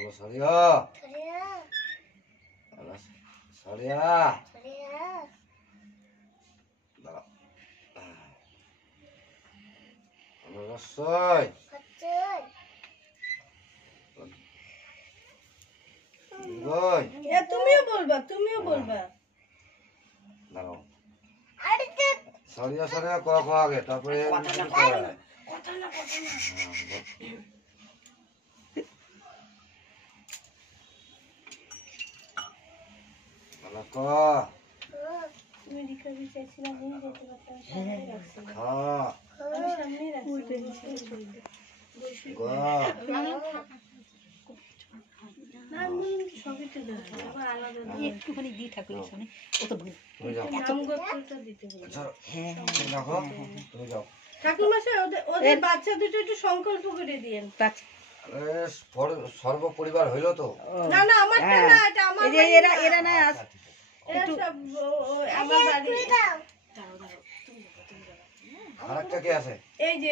বলো সরিয়া সরিয়া দাঁড়াও বলো রসই তুমিও বলবা দাঁড়াও সরিয়া সরিয়া ক আগে তারপরে ক তুমি রিকভারি চাইছিলাম তুমি যেতে পারতাম সামনে রাখছি আমি সামনে রাখছি না সবই তো দেখো আবার আলাদা একটুখানি দিয়ে ঠাকুরের সামনে ও তো নাম গোত্রটা দিতে হবে হ্যাঁ দেখো তুমি যাও ঠাকুর মশাই ওদের বাচ্চা দুটো একটু সংকল্প করে দিয়েন সর্ব পরিবার হইলো তো না না আমারটা না এটা আমার এরা না এরা সব আমার বাড়ি আরেকটা কে আছে এই যে